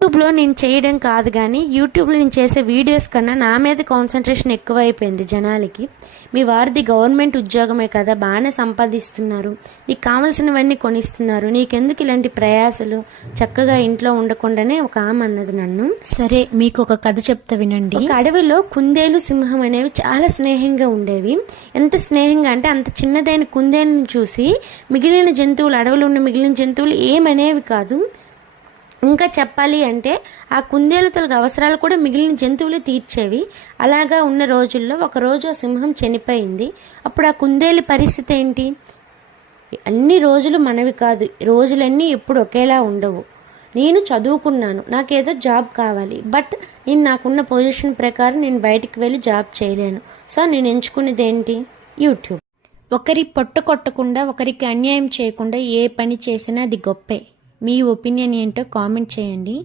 యూట్యూబ్లో నేను చేయడం కాదు కానీ యూట్యూబ్లో నేను చేసే వీడియోస్ కన్నా నా మీద కాన్సన్ట్రేషన్ ఎక్కువైపోయింది జనాలకి. మీ వారిది గవర్నమెంట్ ఉద్యోగమే కదా బాగానే సంపాదిస్తున్నారు. నీకు కావాల్సినవన్నీ కొనిస్తున్నారు. నీకెందుకు ఇలాంటి ప్రయాసలు? చక్కగా ఇంట్లో ఉండకుండానే ఒక ఆమె అన్నది నన్ను. సరే మీకు ఒక కథ చెప్తా వినండి. అడవిలో కుందేలు సింహం అనేవి చాలా స్నేహంగా ఉండేవి. ఎంత స్నేహంగా అంటే అంత చిన్నదైన కుందేలుని చూసి మిగిలిన జంతువులు అడవిలో ఉన్న మిగిలిన జంతువులు ఏమనేవి కాదు. ఇంకా చెప్పాలి అంటే ఆ కుందేలుతలకు అవసరాలు కూడా మిగిలిన జంతువులు తీర్చేవి. అలాగా ఉన్న రోజుల్లో ఒక రోజు ఆ సింహం చనిపోయింది. అప్పుడు ఆ కుందేలు పరిస్థితి ఏంటి? అన్ని రోజులు మనవి కాదు. రోజులన్నీ ఎప్పుడు ఒకేలా ఉండవు. నేను చదువుకున్నాను. నాకేదో జాబ్ కావాలి. బట్ నేను నాకున్న పొజిషన్ ప్రకారం నేను బయటికి వెళ్ళి జాబ్ చేయలేను. సో నేను ఎంచుకునేది ఏంటి? యూట్యూబ్. ఒకరి పొట్ట కొట్టకుండా ఒకరికి అన్యాయం చేయకుండా ఏ పని చేసినా అది గొప్పే. మీ ఒపీనియన్ ఏంటో కామెంట్ చేయండి.